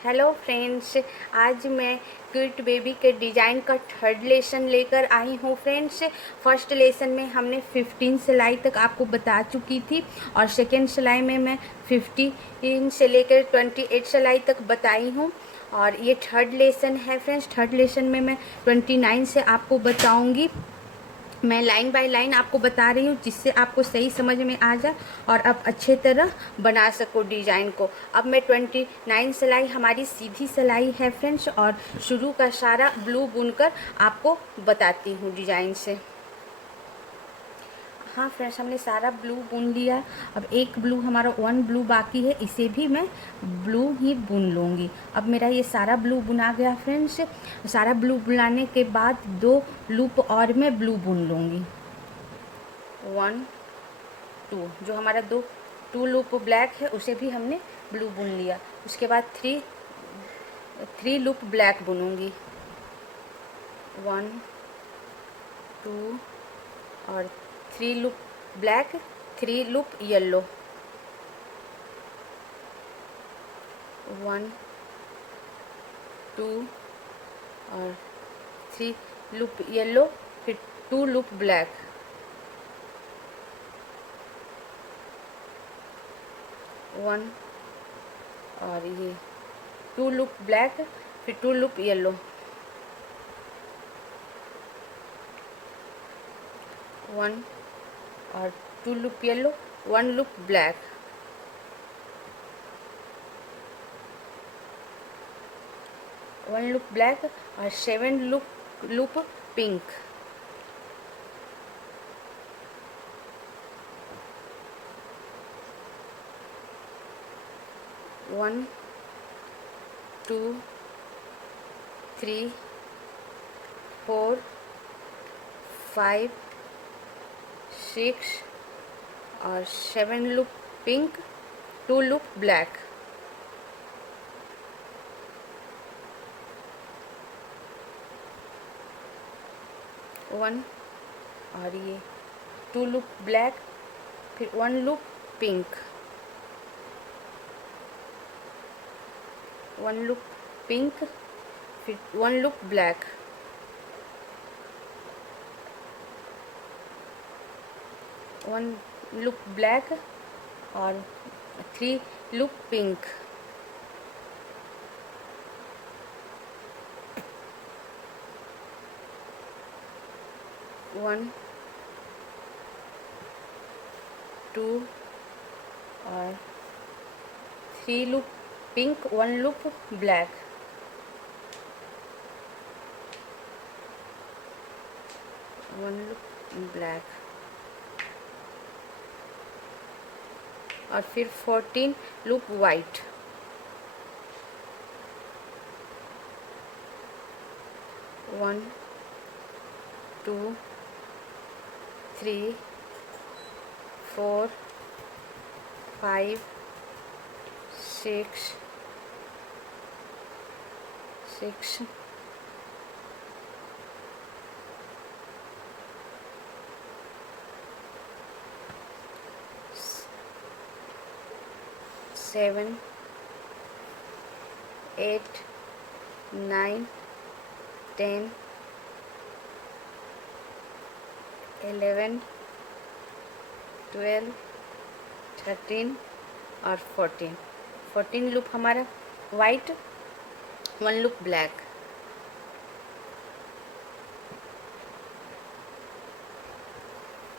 Hello friends, आज मैं cute baby के डिज़ाइन का थर्ड लेसन लेकर आई हूँ फ्रेंड्स। फर्स्ट लेसन में हमने 15 सिलाई तक आपको बता चुकी थी और सेकेंड सिलाई में मैं 15 से लेकर 28 सिलाई तक बताई हूँ। और ये थर्ड लेसन है फ्रेंड्स। थर्ड लेसन में मैं 29 से आपको बताऊँगी। मैं लाइन बाय लाइन आपको बता रही हूँ जिससे आपको सही समझ में आ जाए और आप अच्छे तरह बना सको डिज़ाइन को। अब मैं 29 सिलाई हमारी सीधी सिलाई है फ्रेंड्स और शुरू का सारा ब्लू बुनकर आपको बताती हूँ डिज़ाइन से। हाँ फ्रेंड्स, हमने सारा ब्लू बुन लिया। अब एक ब्लू हमारा वन ब्लू बाकी है, इसे भी मैं ब्लू ही बुन लूँगी। अब मेरा ये सारा ब्लू बुना गया फ्रेंड्स। सारा ब्लू बुनाने के बाद 2 लूप और मैं ब्लू बुन लूँगी। 1 2 जो हमारा 2 लूप ब्लैक है उसे भी हमने ब्लू बुन लिया। उसके बाद 3 लूप ब्लैक बुनूंगी। 1 2 और 3 लूप ब्लैक, 3 लूप येलो। 1 2 और 3 लूप येलो, फिर 2 लूप ब्लैक। 1 और ये 2 लूप ब्लैक, फिर 2 लूप येलो। 1 और 2 loop yellow, 1 loop black. 1 loop black और 7 लूप पिंक। 1 2 3 4 5 6 और 7 लूप पिंक, 2 लूप ब्लैक। 1 और ये 2 लूप ब्लैक, फिर 1 लूप पिंक। 1 लूप पिंक, फिर 1 लूप ब्लैक। 1 लूप ब्लैक और 3 लूप पिंक। 1 2 और 3 loop pink, 1 loop black. 1 loop black और फिर 14 लूप वाइट। 1 2 3 4 5 6 7 8 9 10 11 12 13 और 14 लूप हमारा white, 1 loop black.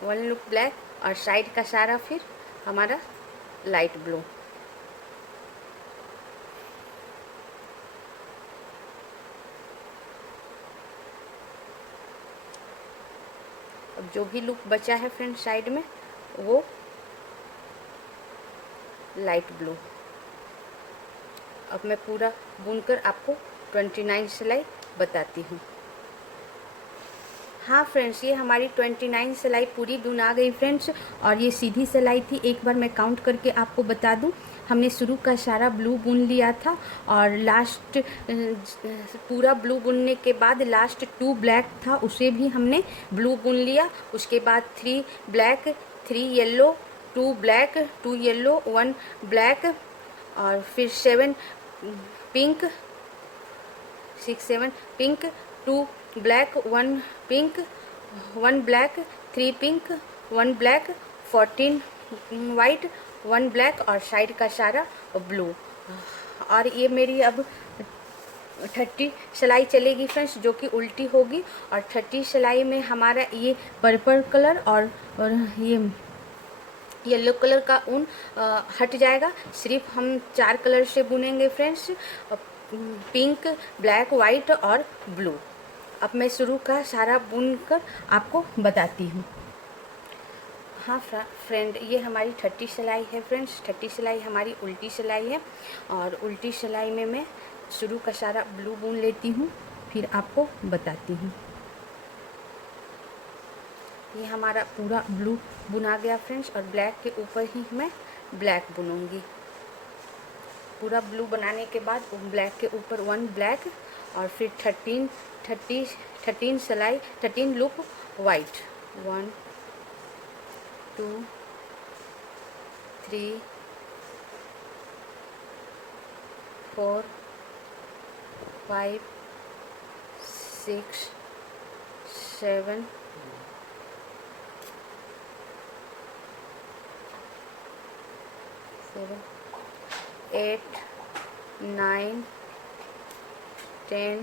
1 loop black और साइड का सारा फिर हमारा लाइट ब्लू। अब जो भी लूप बचा है फ्रेंड साइड में वो लाइट ब्लू। अब मैं पूरा बुनकर आपको 29 सिलाई बताती हूँ। हाँ फ्रेंड्स, ये हमारी 29 सिलाई पूरी बुना गई फ्रेंड्स। और ये सीधी सिलाई थी। एक बार मैं काउंट करके आपको बता दूँ, हमने शुरू का सारा ब्लू बुन लिया था और लास्ट पूरा ब्लू बुनने के बाद लास्ट 2 ब्लैक था उसे भी हमने ब्लू बुन लिया। उसके बाद 3 black, 3 yellow, 2 black, 2 yellow, 1 black और फिर 7 pink 6 7 pink, 2 black, 1 pink, 1 black, 3 pink, 1 black, 14 white, 1 black और साइड का सारा ब्लू। और ये मेरी अब 30 सिलाई चलेगी फ्रेंड्स, जो कि उल्टी होगी। और 30 सिलाई में हमारा ये पर्पल कलर और ये येलो कलर का ऊन हट जाएगा। सिर्फ हम 4 कलर से बुनेंगे फ्रेंड्स, पिंक, ब्लैक, वाइट और ब्लू। अब मैं शुरू का सारा बुनकर आपको बताती हूँ। हाँ फ्रेंड, ये हमारी 30 सिलाई है फ्रेंड्स। 30 सिलाई हमारी उल्टी सिलाई है, और उल्टी सिलाई में मैं शुरू का सारा ब्लू बुन लेती हूँ, फिर आपको बताती हूँ। ये हमारा पूरा ब्लू बुना गया फ्रेंड्स, और ब्लैक के ऊपर ही मैं ब्लैक बुनूंगी। पूरा ब्लू बनाने के बाद ब्लैक के ऊपर 1 ब्लैक, और फिर 13 सिलाई 13 लूप वाइट। 1 2 3 4 5 6 7 8 9 10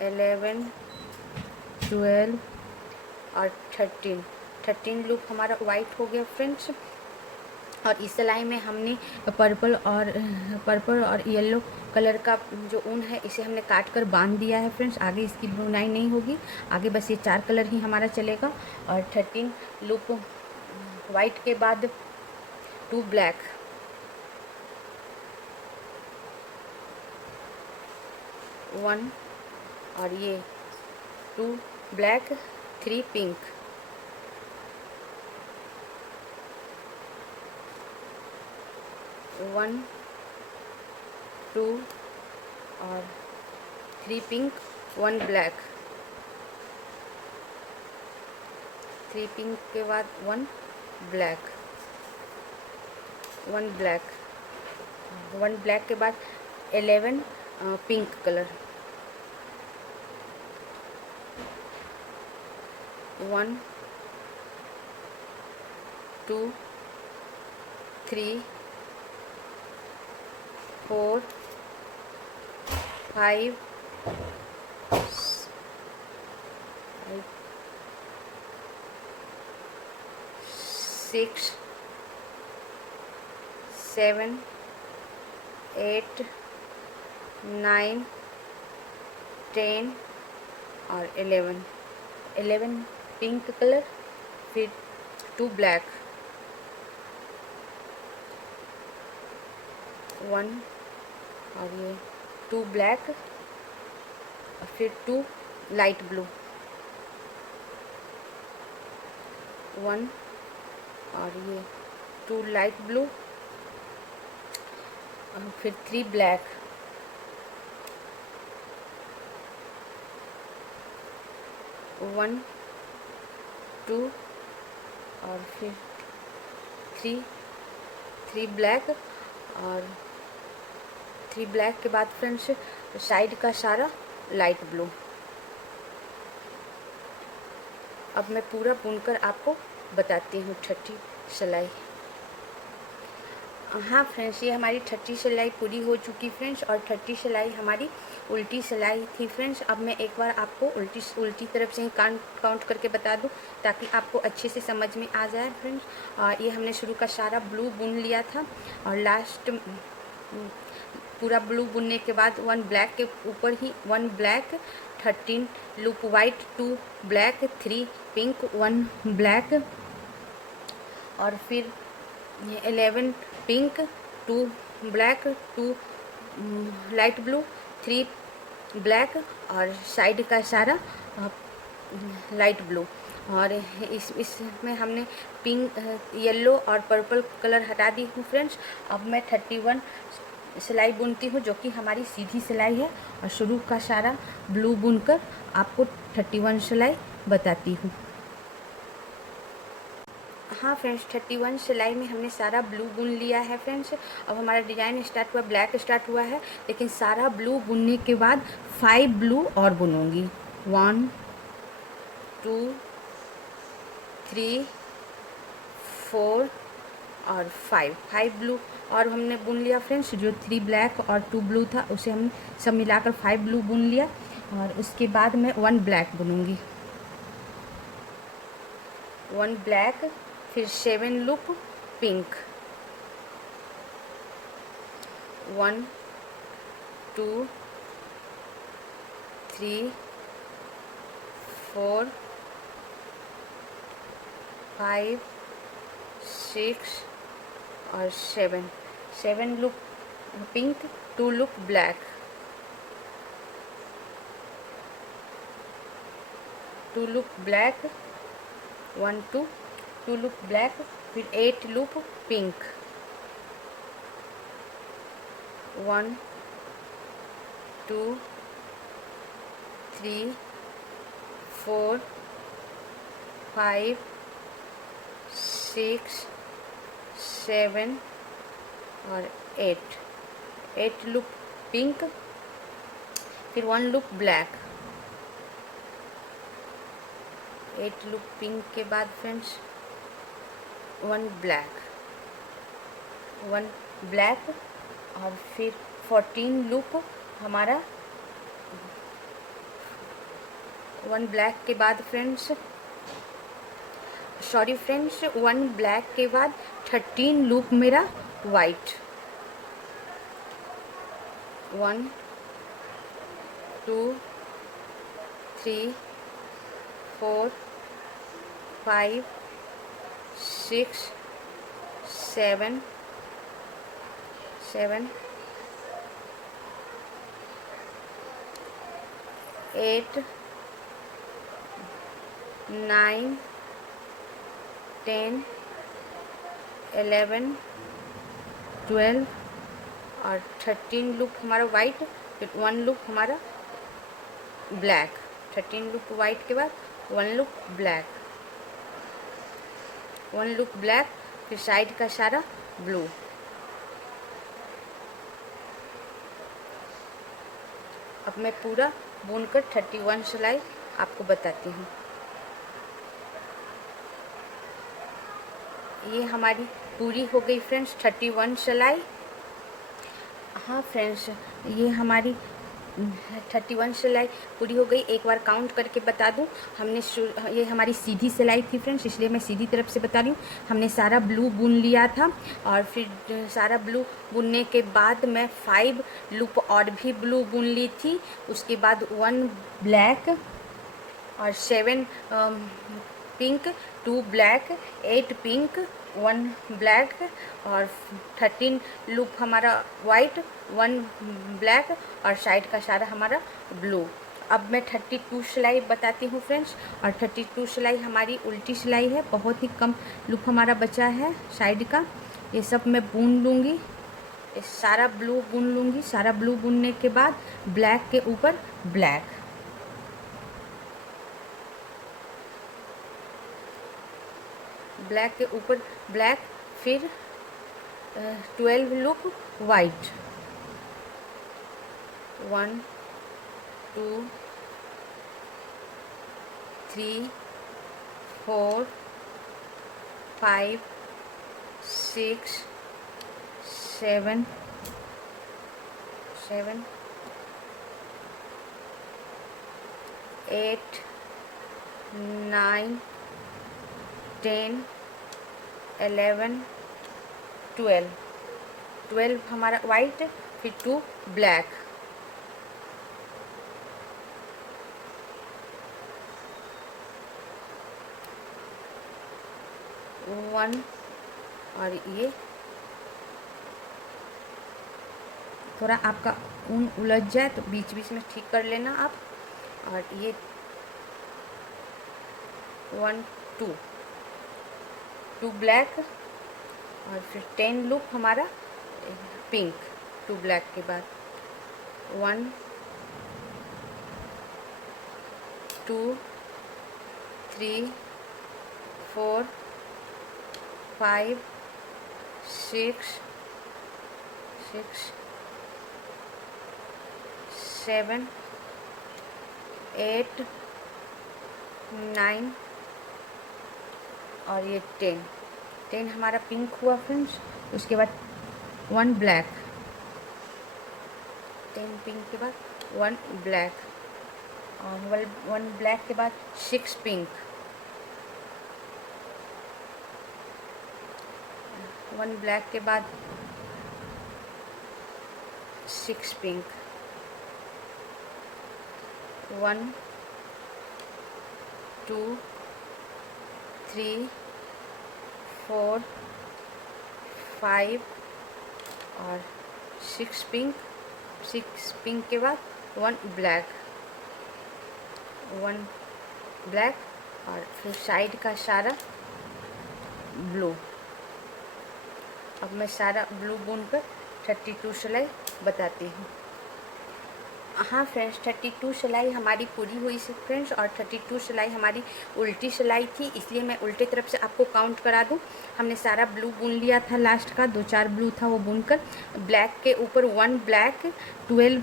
11 12 और 13 लूप हमारा वाइट हो गया फ्रेंड्स। और इस सिलाई में हमने पर्पल और येलो कलर का जो ऊन है, इसे हमने काट कर बांध दिया है फ्रेंड्स। आगे इसकी बुनाई नहीं होगी, आगे बस ये 4 कलर ही हमारा चलेगा। और 13 लूप वाइट के बाद 2 ब्लैक, 1 और ये 2 ब्लैक, 3 पिंक, 1 2 और 3 पिंक, 1 ब्लैक, 3 पिंक के बाद 1 ब्लैक, 1 ब्लैक, 1 ब्लैक के बाद 11 पिंक कलर, 1 2 3 4 5 6 7 8 9 10 और 11 पिंक कलर, फिर 2 ब्लैक, 1 और ये 2 ब्लैक, और फिर 2 लाइट ब्लू, 1 और ये 2 लाइट ब्लू, और फिर 3 ब्लैक, 1 2 और फिर 3 ब्लैक, और 3 ब्लैक के बाद फ्रेंड्स साइड का सारा लाइट ब्लू। अब मैं पूरा बुनकर आपको बताती हूँ 30 सिलाई। हाँ फ्रेंड्स, ये हमारी 30 सिलाई पूरी हो चुकी फ्रेंड्स, और 30 सिलाई हमारी उल्टी सिलाई थी फ्रेंड्स। अब मैं एक बार आपको उल्टी तरफ से ही काउंट करके बता दूं, ताकि आपको अच्छे से समझ में आ जाए फ्रेंड्स। ये हमने शुरू का सारा ब्लू बुन लिया था, और लास्ट पूरा ब्लू बुनने के बाद 1 ब्लैक के ऊपर ही 1 black, 13 loop white, 2 black, 3 pink, 1 black, और फिर 11 pink, 2 black, 2 light blue, 3 black, और साइड का सारा लाइट ब्लू। और इसमें हमने पिंक, येलो और पर्पल कलर हटा दी हूँ फ्रेंड्स। अब मैं 31 सिलाई बुनती हूँ, जो कि हमारी सीधी सिलाई है, और शुरू का सारा ब्लू बुनकर आपको 31 सिलाई बताती हूँ। हाँ फ्रेंड्स, 31 सिलाई में हमने सारा ब्लू बुन लिया है फ्रेंड्स। अब हमारा डिज़ाइन स्टार्ट हुआ, ब्लैक स्टार्ट हुआ है, लेकिन सारा ब्लू बुनने के बाद 5 ब्लू और बुनूंगी। 1 2 3 4 और 5 ब्लू और हमने बुन लिया फ्रेंड्स। जो 3 ब्लैक और 2 ब्लू था उसे हम सब मिलाकर 5 ब्लू बुन लिया। और उसके बाद मैं 1 ब्लैक बुनूंगी, 1 ब्लैक, फिर 7 लूप पिंक, 1 2 3 4 5 6 और 7 loop pink, 2 loop black, 2 loop black, 1 2 loop black, फिर 8 लूप पिंक, 1 2 3 4 5 6 7 और 8 लूप पिंक, फिर 1 लूप ब्लैक, 8 लूप पिंक के बाद फ्रेंड्स 1 ब्लैक, 1 ब्लैक और फिर 14 लूप हमारा 1 ब्लैक के बाद फ्रेंड्स, सॉरी फ्रेंड्स, 1 ब्लैक के बाद 13 लूप मेरा वाइट, 1 2 3 4 5 6 7 8 9 10 11 12 और 13 लूप हमारा वाइट, फिर 1 लूप हमारा ब्लैक, 13 लूप वाइट के बाद 1 लूप ब्लैक, 1 लूप ब्लैक, फिर साइड का सारा ब्लू। अब मैं पूरा बुनकर 31 सिलाई आपको बताती हूँ। ये हमारी पूरी हो गई फ्रेंड्स 31 सिलाई। हाँ फ्रेंड्स, ये हमारी 31 सिलाई पूरी हो गई। एक बार काउंट करके बता दूं, हमने ये हमारी सीधी सिलाई थी फ्रेंड्स, इसलिए मैं सीधी तरफ से बता रही हूँ। हमने सारा ब्लू बुन लिया था और फिर सारा ब्लू बुनने के बाद मैं 5 लूप और भी ब्लू बुन ली थी। उसके बाद 1 ब्लैक और 7 पिंक, 2 ब्लैक, 8 पिंक, 1 ब्लैक और 13 लूप हमारा वाइट, 1 ब्लैक और साइड का सारा हमारा ब्लू। अब मैं 32 सिलाई बताती हूँ फ्रेंड्स, और 32 सिलाई हमारी उल्टी सिलाई है, बहुत ही कम लूप हमारा बचा है साइड का। ये सब मैं बुन लूँगी, ये सारा ब्लू बुन लूँगी। सारा ब्लू बुनने के बाद ब्लैक के ऊपर ब्लैक, ब्लैक के ऊपर ब्लैक, फिर 12 लूप वाइट, 1 2 3 4 5 6 7 8 9 10 11 12 हमारा वाइट, फिर 2 ब्लैक, वन, और ये थोड़ा आपका ऊन उलझ जाए तो बीच बीच में ठीक कर लेना आप। और ये 1 2 ब्लैक और फिर 10 लूप हमारा पिंक, 2 ब्लैक के बाद 1 2 3 4 5 6 7 8 9 और ये 10 हमारा पिंक हुआ फ्रेंड्स। उसके बाद 1 ब्लैक, 10 पिंक के बाद 1 ब्लैक, और 1 ब्लैक के बाद 6 पिंक, 1 ब्लैक के बाद 6 पिंक, 1 2 3 4 5 और 6 पिंक, 6 पिंक के बाद 1 ब्लैक, 1 ब्लैक, और फिर साइड का सारा ब्लू। अब मैं सारा ब्लू बुनकर 32 सिलाई बताती हूँ। हाँ फ्रेंड्स, 32 सिलाई हमारी पूरी हुई से फ्रेंड्स, और 32 सिलाई हमारी उल्टी सिलाई थी, इसलिए मैं उल्टे तरफ से आपको काउंट करा दूँ। हमने सारा ब्लू बुन लिया था, लास्ट का 2-4 ब्लू था वो बुनकर, ब्लैक के ऊपर 1 black, 12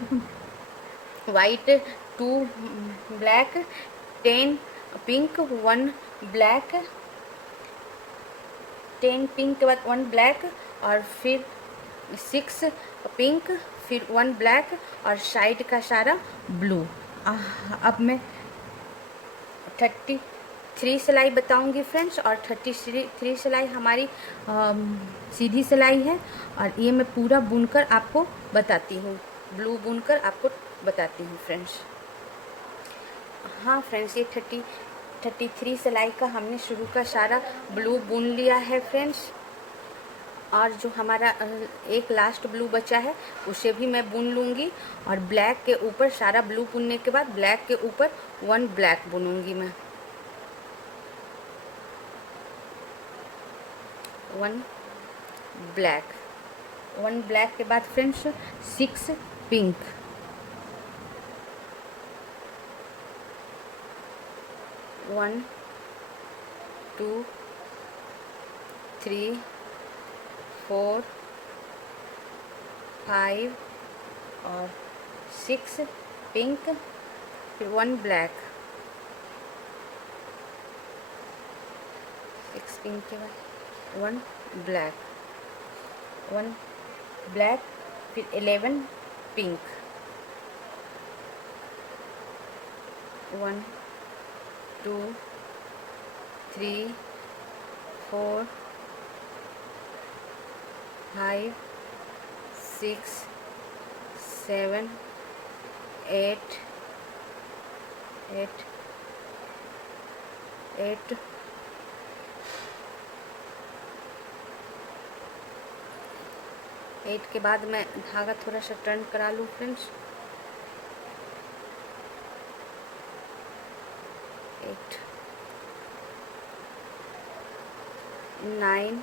white, 2 black, 10 pink, 1 black, 10 pink के बाद 1 ब्लैक, और फिर 6 पिंक, फिर 1 ब्लैक, और साइड का सारा ब्लू। अब मैं 33 सिलाई बताऊंगी फ्रेंड्स, और 33 सिलाई हमारी सीधी सिलाई है, और ये मैं पूरा बुनकर आपको बताती हूँ, ब्लू बुनकर आपको बताती हूँ फ्रेंड्स। हाँ फ्रेंड्स, ये 33 सिलाई का हमने शुरू का सारा ब्लू बुन लिया है फ्रेंड्स, और जो हमारा एक लास्ट ब्लू बचा है उसे भी मैं बुन लूँगी, और ब्लैक के ऊपर सारा ब्लू बुनने के बाद ब्लैक के ऊपर 1 ब्लैक बुनूंगी मैं, 1 ब्लैक, 1 ब्लैक के बाद फ्रेंड्स 6 पिंक, 1 2 3 4 5 और 6 पिंक, फिर 1 ब्लैक, 6 पिंक के बाद 1 ब्लैक, 1 ब्लैक, फिर 11 पिंक, 1 2 3 4 5 6 7 8 के बाद मैं धागा थोड़ा सा टर्न करा लूँ फ्रेंड्स, 8 9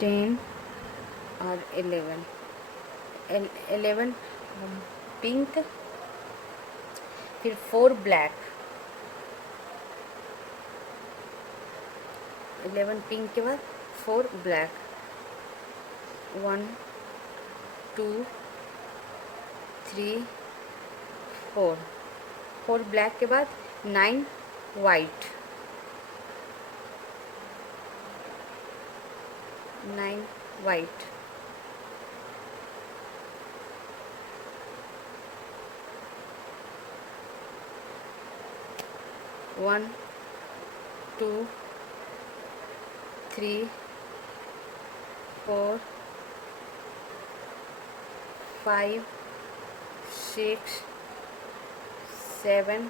10 और 11 पिंक, फिर 4 ब्लैक, 11 पिंक के बाद 4 ब्लैक, 1 2 3 4 ब्लैक के बाद 9 वाइट, 9 वाइट, 1 2 3 4 5 6 7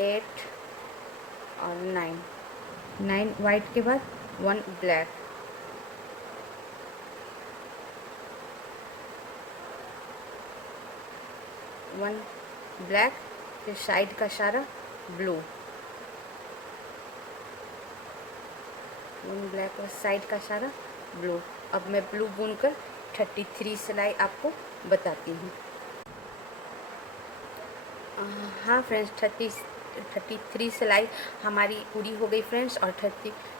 8 और 9 वाइट के बाद 1 ब्लैक, 1 ब्लैक, फिर साइड का सारा ब्लू, 1 ब्लैक और साइड का सारा ब्लू। अब मैं ब्लू बुनकर 33 सिलाई आपको बताती हूँ। हाँ फ्रेंड्स, 33 सिलाई हमारी पूरी हो गई फ्रेंड्स। और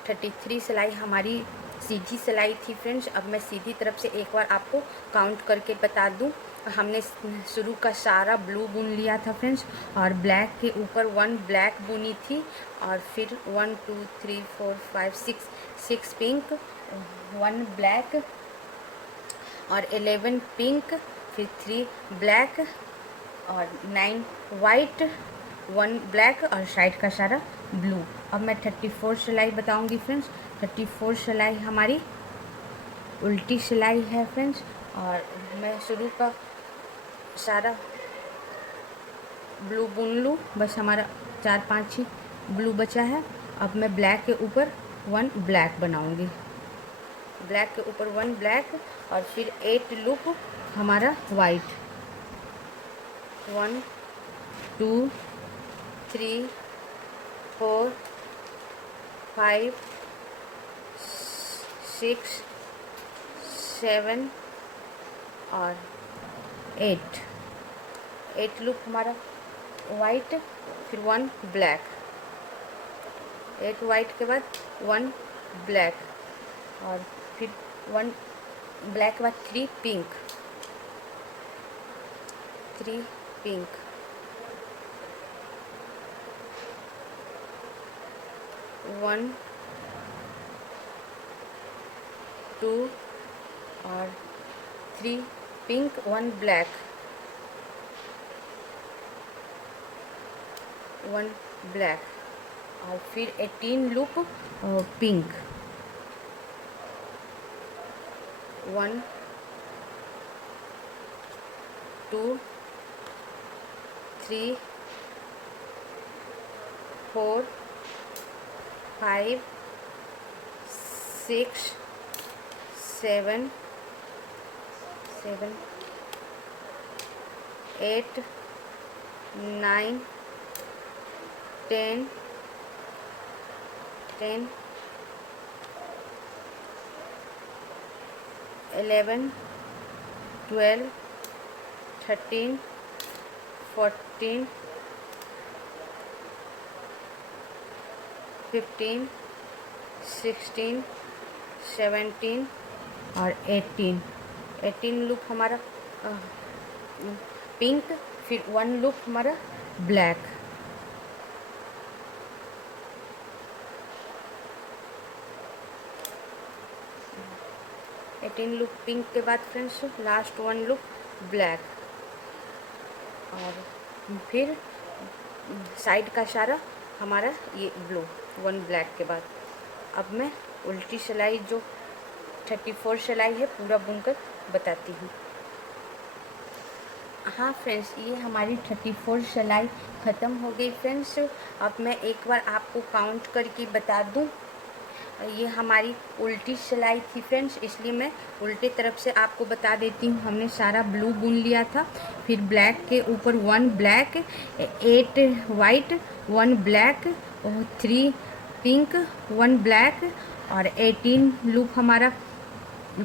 33 सिलाई हमारी सीधी सिलाई थी फ्रेंड्स। अब मैं सीधी तरफ से एक बार आपको काउंट करके बता दूं। हमने शुरू का सारा ब्लू बुन लिया था फ्रेंड्स, और ब्लैक के ऊपर 1 ब्लैक बुनी थी, और फिर 1 2 3 4 5 6 पिंक, 1 ब्लैक और 11 पिंक, फिर 3 ब्लैक और 9 वाइट, 1 ब्लैक और साइड का सारा ब्लू। अब मैं 34 सिलाई बताऊंगी फ्रेंड्स। 34 सिलाई हमारी उल्टी सिलाई है फ्रेंड्स, और मैं शुरू का सारा ब्लू बुन लूँ, बस हमारा 4-5 ही ब्लू बचा है। अब मैं ब्लैक के ऊपर 1 ब्लैक बनाऊंगी, ब्लैक के ऊपर 1 ब्लैक, और फिर 8 लूप हमारा वाइट। 1 2 3 4 5 6 7 और 8 लूप हमारा वाइट, फिर 1 ब्लैक, 8 वाइट के बाद 1 ब्लैक, और फिर 1 ब्लैक के बाद 3 पिंक, 3 पिंक, 1 2 और 3 पिंक, 1 ब्लैक, 1 ब्लैक, और फिर 18 लूप पिंक, 1 2 3 4 5 6 7 8 9 10 11 12 13 14 15 16 17 और 18 लूप हमारा पिंक, फिर 1 लूप हमारा ब्लैक, लूप पिंक के बाद फ्रेंड्स लास्ट 1 लूप ब्लैक, और फिर साइड का सारा हमारा ये ब्लू 1 ब्लैक के बाद। अब मैं उल्टी सिलाई जो 34 सिलाई है पूरा बुनकर बताती हूँ। हाँ फ्रेंड्स, ये हमारी 34 सिलाई ख़त्म हो गई फ्रेंड्स। अब मैं एक बार आपको काउंट करके बता दूँ। ये हमारी उल्टी सिलाई थी फ्रेंड्स, इसलिए मैं उल्टे तरफ से आपको बता देती हूँ। हमने सारा ब्लू बुन लिया था, फिर ब्लैक के ऊपर 1 black, 8 white, 1 black, 3 pink, 1 black, और 18 लूप हमारा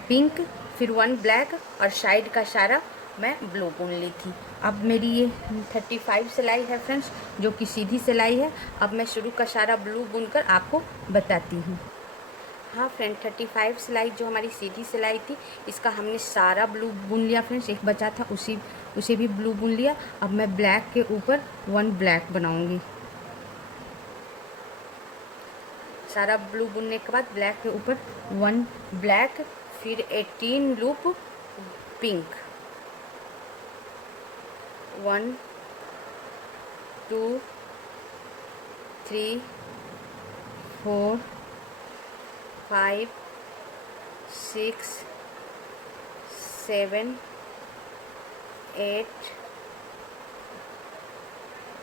पिंक, फिर 1 ब्लैक, और साइड का सारा मैं ब्लू बुन ली थी। अब मेरी ये 35 सिलाई है फ्रेंड्स, जो कि सीधी सिलाई है। अब मैं शुरू का सारा ब्लू बुनकर आपको बताती हूँ। हाँ फ्रेंड, 35 सिलाई जो हमारी सीधी सिलाई थी, इसका हमने सारा ब्लू बुन लिया फ्रेंड्स। एक बचा था, उसे भी ब्लू बुन लिया। अब मैं ब्लैक के ऊपर 1 ब्लैक बनाऊंगी। सारा ब्लू बुनने के बाद ब्लैक के ऊपर 1 ब्लैक, फिर 18 लूप पिंक, 1 2 3 4 5 6 7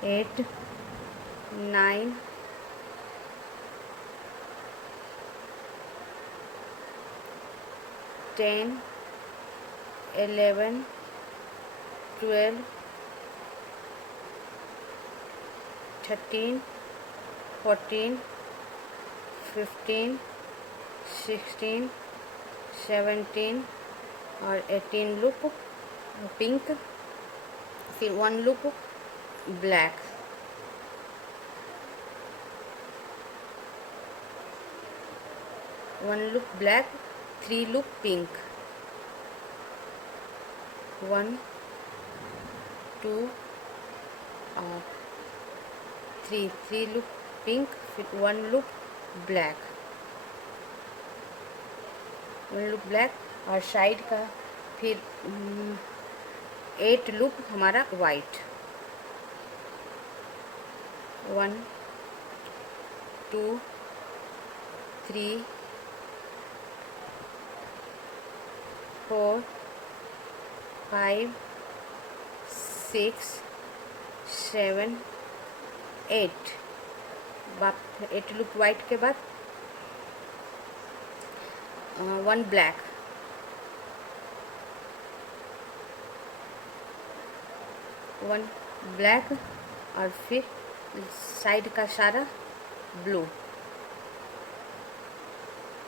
8 9 10 11 12 13 14 15 16 17 और 18 लूप पिंक, फिर 1 loop black, 1 loop black, 3 loop pink, 1 2 और 3 लूप पिंक, फिर 1 लूप ब्लैक, 1 लूप ब्लैक और साइड का फिर 8 लूप हमारा वाइट, 1 2 3 4 5 6 7 8 8 लूप वाइट के बाद 1 ब्लैक, 1 ब्लैक और फिर साइड का सारा ब्लू।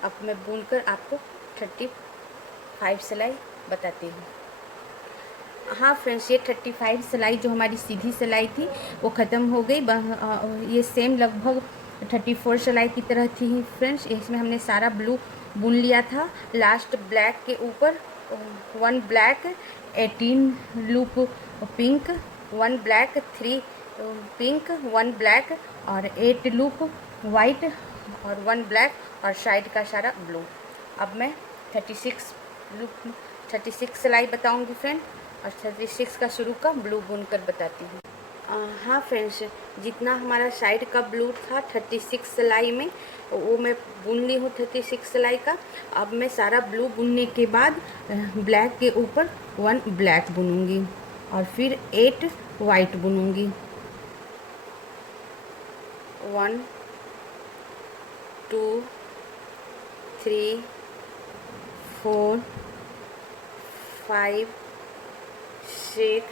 अब मैं बुनकर आपको 35 सिलाई बताती हूँ। हाँ फ्रेंड्स, ये 35 सिलाई जो हमारी सीधी सिलाई थी वो ख़त्म हो गई। ये सेम लगभग 34 सिलाई की तरह थी फ्रेंड्स। इसमें हमने सारा ब्लू बुन लिया था। लास्ट ब्लैक के ऊपर 1 black, 18 loop pink, 1 black, 3 pink, 1 black और 8 लूप वाइट और 1 ब्लैक और साइड का सारा ब्लू। अब मैं 36 सिलाई बताऊंगी फ्रेंड, और 36 का शुरू का ब्लू बुनकर बताती हूँ। हाँ फ्रेंड्स, जितना हमारा साइड का ब्लू था 36 सिलाई में वो मैं बुन ली हूँ 36 सिलाई का। अब मैं सारा ब्लू बुनने के बाद ब्लैक के ऊपर 1 ब्लैक बुनूंगी और फिर 8 वाइट बुनूंगी। 1 2 3 4 5 6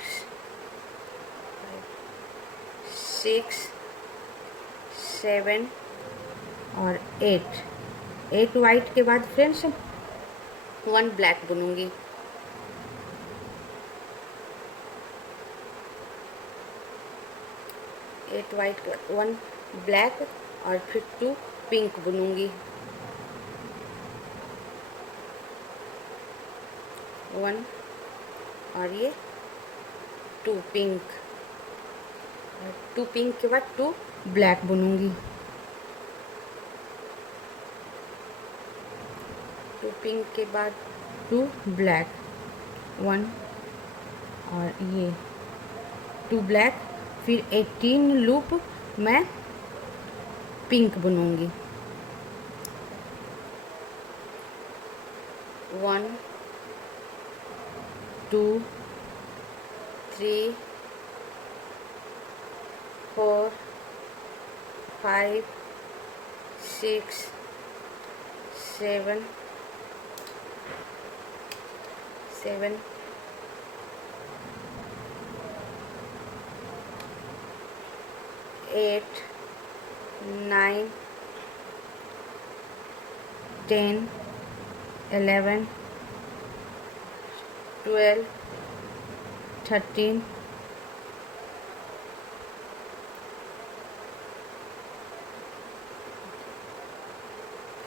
7 और 8 वाइट के बाद फ्रेंड्स 1 ब्लैक बुनूंगी। 8 वाइट के बाद 1 ब्लैक और फिर 2 पिंक बुनूंगी। 1 और ये 2 पिंक, 2 पिंक के बाद 2 ब्लैक बुनूंगी। 2 पिंक के बाद 2 ब्लैक, 1 और ये 2 ब्लैक, फिर 18 लूप मैं पिंक बुनूंगी। 1 2 3 4 5 6 7 8 9 10 11 12 13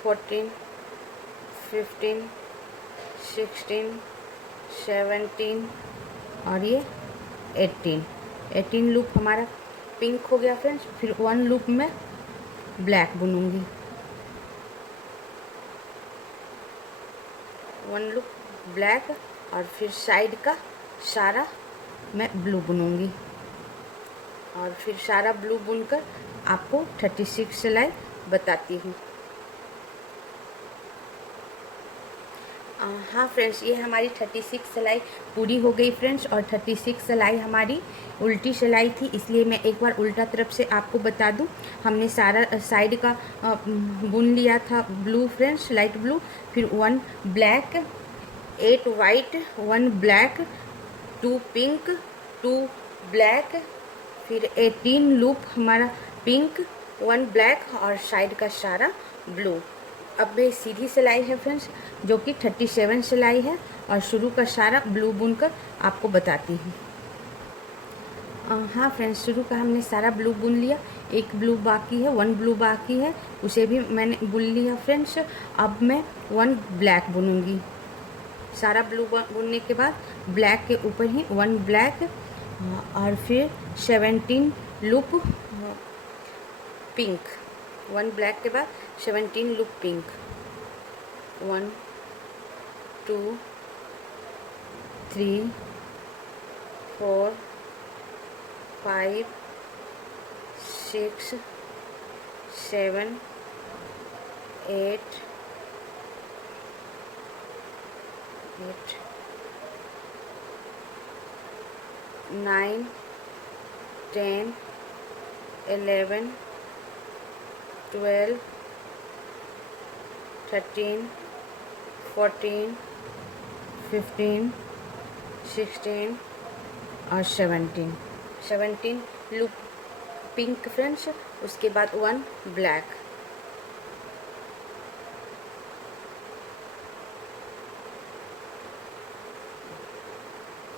14 15 16 17 और ये 18 लूप हमारा पिंक हो गया फ्रेंड्स। फिर 1 लूप में ब्लैक बुनूंगी, 1 लूप ब्लैक और फिर साइड का सारा मैं ब्लू बुनूंगी और फिर सारा ब्लू बुनकर आपको 36 सिलाई बताती हूँ। हाँ फ्रेंड्स, ये हमारी 36 सिलाई पूरी हो गई फ्रेंड्स। और 36 सिलाई हमारी उल्टी सिलाई थी, इसलिए मैं एक बार उल्टा तरफ से आपको बता दूं। हमने सारा साइड का बुन लिया था ब्लू फ्रेंड्स, लाइट ब्लू, फिर 1 black, 8 white, 1 black, 2 pink, 2 black, फिर 18 लूप हमारा पिंक, 1 ब्लैक और साइड का सारा ब्लू। अब ये सीधी सिलाई है फ्रेंड्स, जो कि 37 सिलाई है और शुरू का सारा ब्लू बुनकर आपको बताती हूँ। हाँ फ्रेंड्स, शुरू का हमने सारा ब्लू बुन लिया, एक ब्लू बाकी है, वन ब्लू बाकी है, उसे भी मैंने बुन लिया फ्रेंड्स। अब मैं वन ब्लैक बुनूंगी। सारा ब्लू बुनने के बाद ब्लैक के ऊपर ही वन ब्लैक, और फिर 17 लूप पिंक। वन ब्लैक के बाद 17 लूप पिंक। 1 2 3 4 5 6 7 8 9 10 11 12 13 14 15 16 और 17 लूप पिंक फ्रेंड्स। उसके बाद वन ब्लैक।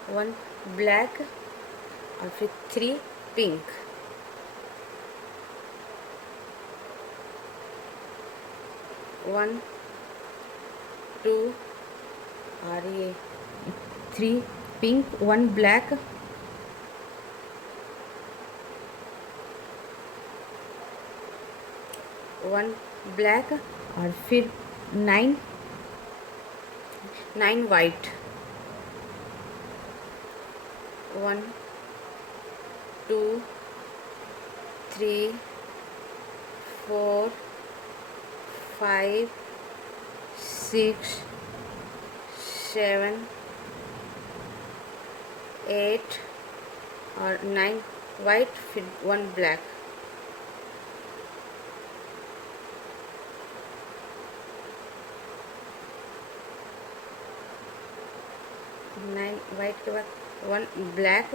वन ब्लैक और फिर 3 पिंक। वन 2 और ये 3 pink, one black, one black और फिर 9 वाइट। 1 2 3 4 5 6 7 8 और 9 वाइट, फिर वन ब्लैक। नाइन वाइट के बाद वन ब्लैक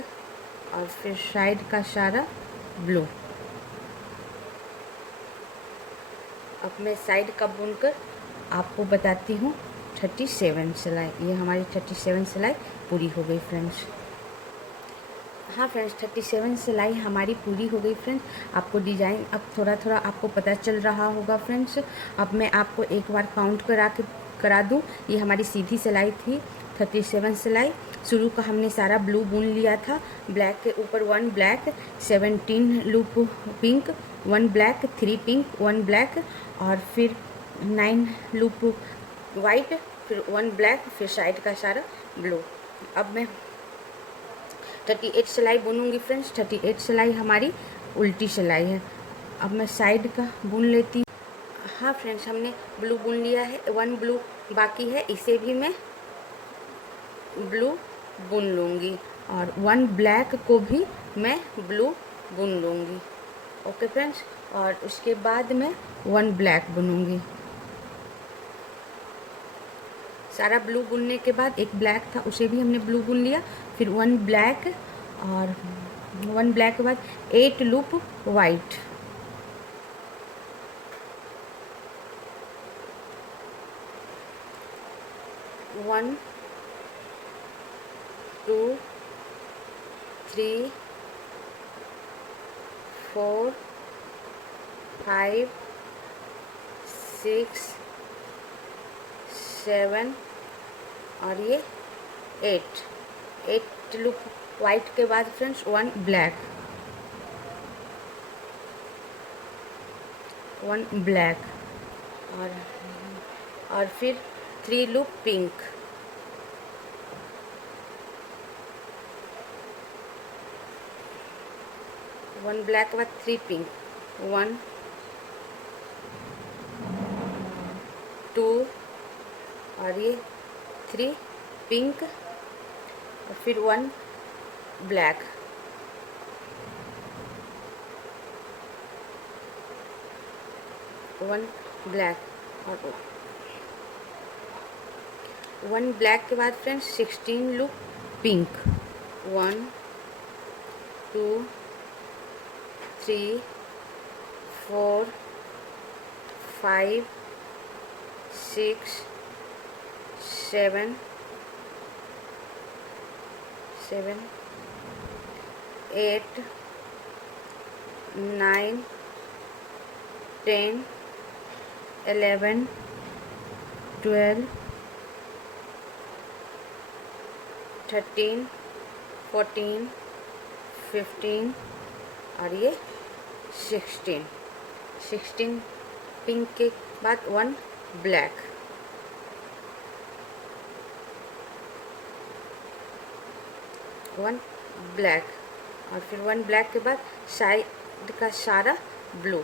और फिर साइड का सारा ब्लू। अब मैं साइड का बुनकर आपको बताती हूँ 37 सिलाई। ये हमारी 37 सिलाई पूरी हो गई फ्रेंड्स। हाँ फ्रेंड्स, 37 सिलाई हमारी पूरी हो गई फ्रेंड्स। आपको डिज़ाइन अब थोड़ा थोड़ा आपको पता चल रहा होगा फ्रेंड्स। अब मैं आपको एक बार काउंट करा दूँ। ये हमारी सीधी सिलाई थी 37 सिलाई। शुरू का हमने सारा ब्लू बुन लिया था, ब्लैक के ऊपर one black, 17 loop pink, one black, 3 pink, one black और फिर 9 लूप वाइट, फिर वन ब्लैक, फिर साइड का सारा ब्लू। अब मैं 38 सिलाई बुनूंगी फ्रेंड्स। 38 सिलाई हमारी उल्टी सिलाई है। अब मैं साइड का बुन लेती। हाँ फ्रेंड्स, हमने ब्लू बुन लिया है, वन ब्लू बाकी है, इसे भी मैं ब्लू बुन लूँगी और वन ब्लैक को भी मैं ब्लू बुन लूँगी। ओके फ्रेंड्स, और उसके बाद मैं वन ब्लैक बुनूँगी। सारा ब्लू बुनने के बाद एक ब्लैक था, उसे भी हमने ब्लू बुन लिया, फिर वन ब्लैक और वन ब्लैक के बाद 8 लूप वाइट। वन 2 3 4 5 6 7 और ये 8 लूप वाइट के बाद friends one black, one black और फिर 3 लूप पिंक, वन ब्लैक के बाद 3 पिंक, 1 2 और ये 3 पिंक और फिर वन ब्लैक, वन ब्लैक और वन ब्लैक के बाद फ्रेंड्स 16 लूप पिंक, 1 2 3 4 5 6 7 8 9 10 11 12 13 14 15 और ये 16 पिंक के बाद 1 ब्लैक, 1 ब्लैक और फिर 1 ब्लैक के बाद साइड का सारा ब्लू।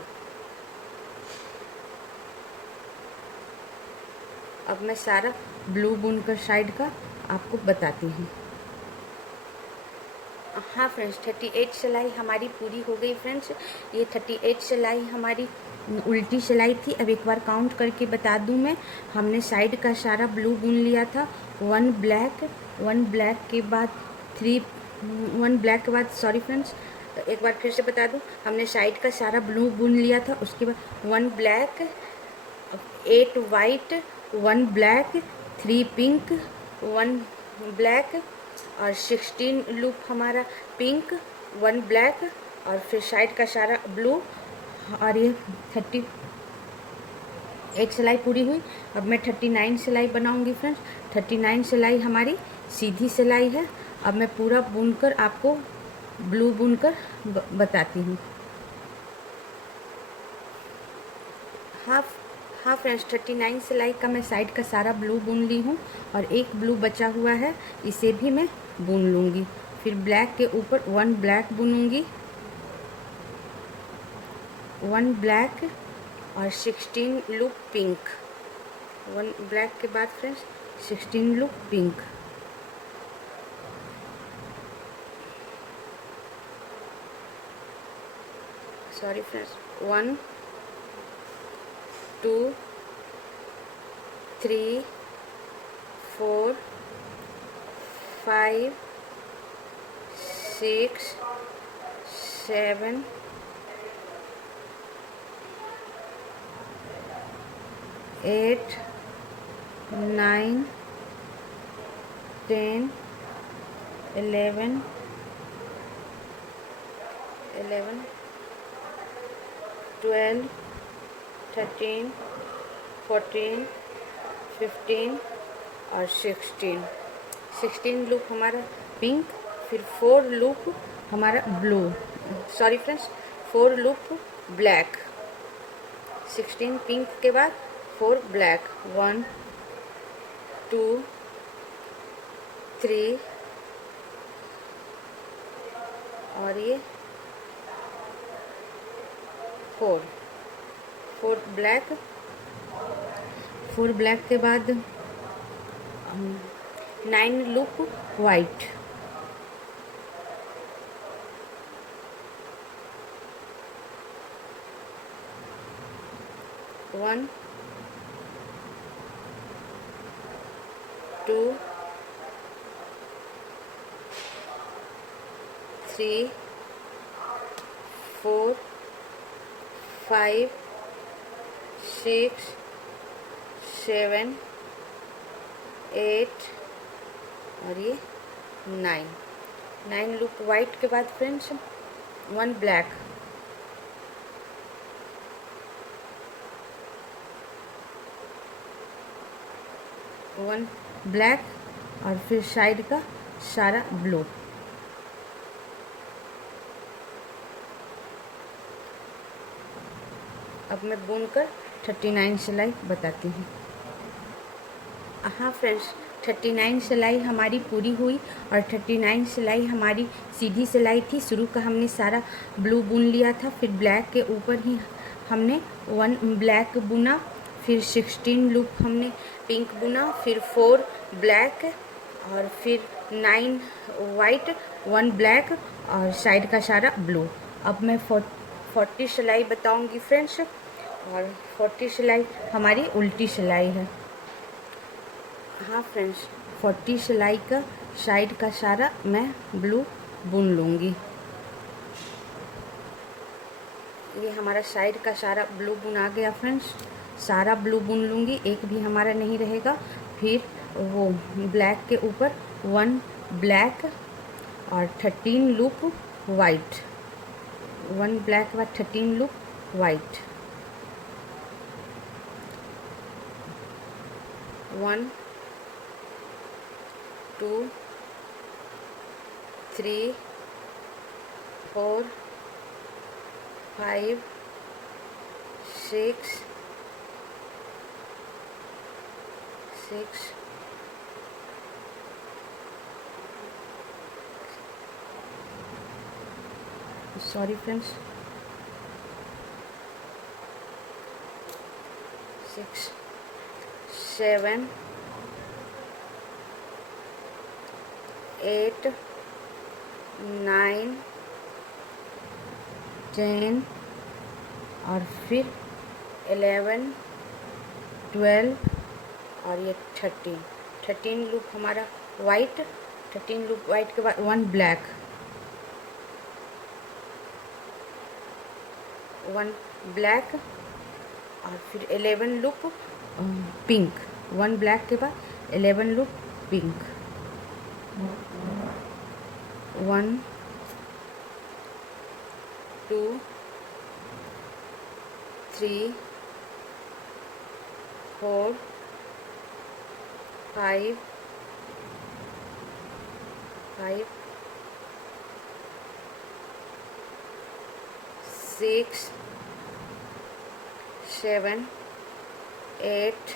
अब मैं सारा ब्लू बुनकर साइड का आपको बताती हूँ। हाँ फ्रेंड्स, 38 सिलाई हमारी पूरी हो गई फ्रेंड्स। ये 38 सिलाई हमारी उल्टी सिलाई थी। अब एक बार काउंट करके बता दूँ मैं, हमने साइड का सारा ब्लू बुन लिया था, 1 ब्लैक के बाद 1 ब्लैक के बाद, सॉरी फ्रेंड्स, एक बार फिर से बता दूँ, हमने साइड का सारा ब्लू बुन लिया था, उसके बाद 1 black, 8 white, 1 black, 3 pink, 1 black और 16 लूप हमारा पिंक, 1 ब्लैक और फिर साइड का सारा ब्लू। और ये 38 सिलाई पूरी हुई। अब मैं 39 सिलाई बनाऊंगी फ्रेंड्स। 39 सिलाई हमारी सीधी सिलाई है। अब मैं पूरा बुनकर आपको ब्लू बुनकर बताती हूँ। हाँ फ्रेंड्स, 39 सिलाई का मैं साइड का सारा ब्लू बुन ली हूँ और एक ब्लू बचा हुआ है, इसे भी मैं बुन लूँगी। फिर ब्लैक के ऊपर 1 ब्लैक बुनूँगी, 1 ब्लैक और 16 लूप पिंक, 1 ब्लैक के बाद friends 16 loop pink. Sorry friends, 1 2 3 4 5 6 7 8 9 10 11 12 13 14 15 और 16 लूप हमारा पिंक, फिर 4 लूप हमारा blue, sorry friends 4 loop black, 16 pink के बाद 4 ब्लैक, 1 2 3 और ये 4 ब्लैक, 4 ब्लैक के बाद 9 लूप वाइट, 1 2 3 4 5 6 7 8 और ये 9 लूप वाइट के बाद फ्रेंड्स 1 ब्लैक, 1 ब्लैक और फिर साइड का सारा ब्लू। अब मैं बुनकर 39 सिलाई बताती हूँ। हाँ फ्रेंड्स, 39 सिलाई हमारी पूरी हुई और 39 सिलाई हमारी सीधी सिलाई थी। शुरू का हमने सारा ब्लू बुन लिया था, फिर ब्लैक के ऊपर ही हमने 1 ब्लैक बुना, फिर 16 लूप हमने पिंक बुना, फिर 4 ब्लैक और फिर 9 वाइट, 1 ब्लैक और साइड का सारा ब्लू। अब मैं 40 सिलाई बताऊंगी फ्रेंड्स, और 40 सिलाई हमारी उल्टी सिलाई है। हाँ फ्रेंड्स, 40 सिलाई का साइड का सारा मैं ब्लू बुन लूँगी। ये हमारा साइड का सारा ब्लू बुन आ गया फ्रेंड्स, सारा ब्लू बुन लूँगी, एक भी हमारा नहीं रहेगा। फिर वो ब्लैक के ऊपर 1 ब्लैक और 13 लूप वाइट, 1 ब्लैक के बाद 13 लूप वाइट, 1 2 3 4 5 6 sorry friends, 6 7 8 9 10 और फिर 11 12 और ये 13 लूप हमारा वाइट, 13 लूप वाइट के बाद 1 ब्लैक, 1 ब्लैक और फिर 11 लूप पिंक, 1 ब्लैक के बाद 11 लूप पिंक, 1 2 3 4 5 6 7 8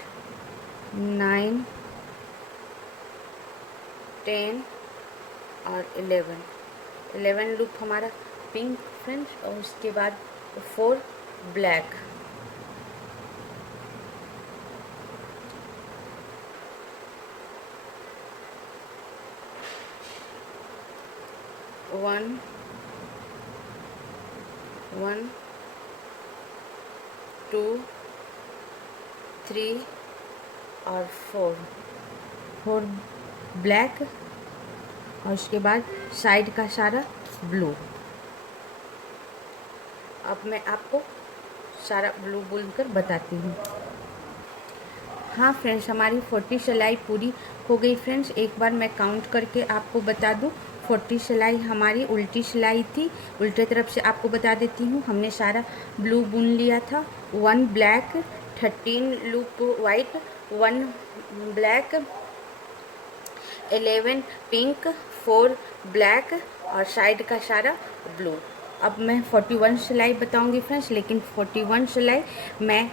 9 10 और 11 लूप हमारा पिंक फ्रेंड्स, और उसके बाद 4 ब्लैक, 1 2 3 और 4 ब्लैक और उसके बाद साइड का सारा ब्लू। अब मैं आपको सारा ब्लू बुनकर बताती हूँ। हाँ फ्रेंड्स, हमारी 40 सिलाई पूरी हो गई फ्रेंड्स। एक बार मैं काउंट करके आपको बता दूँ, 40 सिलाई हमारी उल्टी सिलाई थी। उल्टे तरफ से आपको बता देती हूँ, हमने सारा ब्लू बुन लिया था। 1 black, 13 loop white, 1 black, 11 pink, 4 black और साइड का सारा ब्लू। अब मैं 41 सिलाई बताऊंगी फ्रेंड्स, लेकिन 41 सिलाई मैं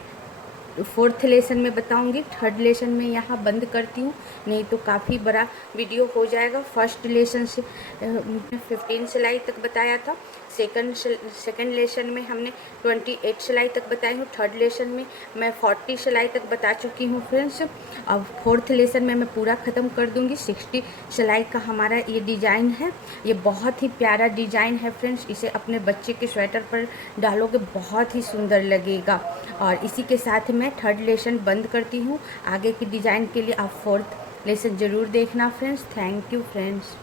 4th लेसन में बताऊंगी। 3rd लेसन में यहाँ बंद करती हूँ, नहीं तो काफ़ी बड़ा वीडियो हो जाएगा। फर्स्ट लेसन से 15 सिलाई तक बताया था। सेकंड लेसन में हमने 28 सिलाई तक बताई हूँ। 3rd लेसन में मैं 40 सिलाई तक बता चुकी हूँ फ्रेंड्स। अब 4th लेसन में मैं पूरा ख़त्म कर दूँगी। 60 सिलाई का हमारा ये डिज़ाइन है। ये बहुत ही प्यारा डिज़ाइन है फ्रेंड्स। इसे अपने बच्चे के स्वेटर पर डालोगे, बहुत ही सुंदर लगेगा। और इसी के साथ मैं 3rd लेसन बंद करती हूँ। आगे की डिज़ाइन के लिए आप 4th लेसन ज़रूर देखना फ्रेंड्स। Thank you friends.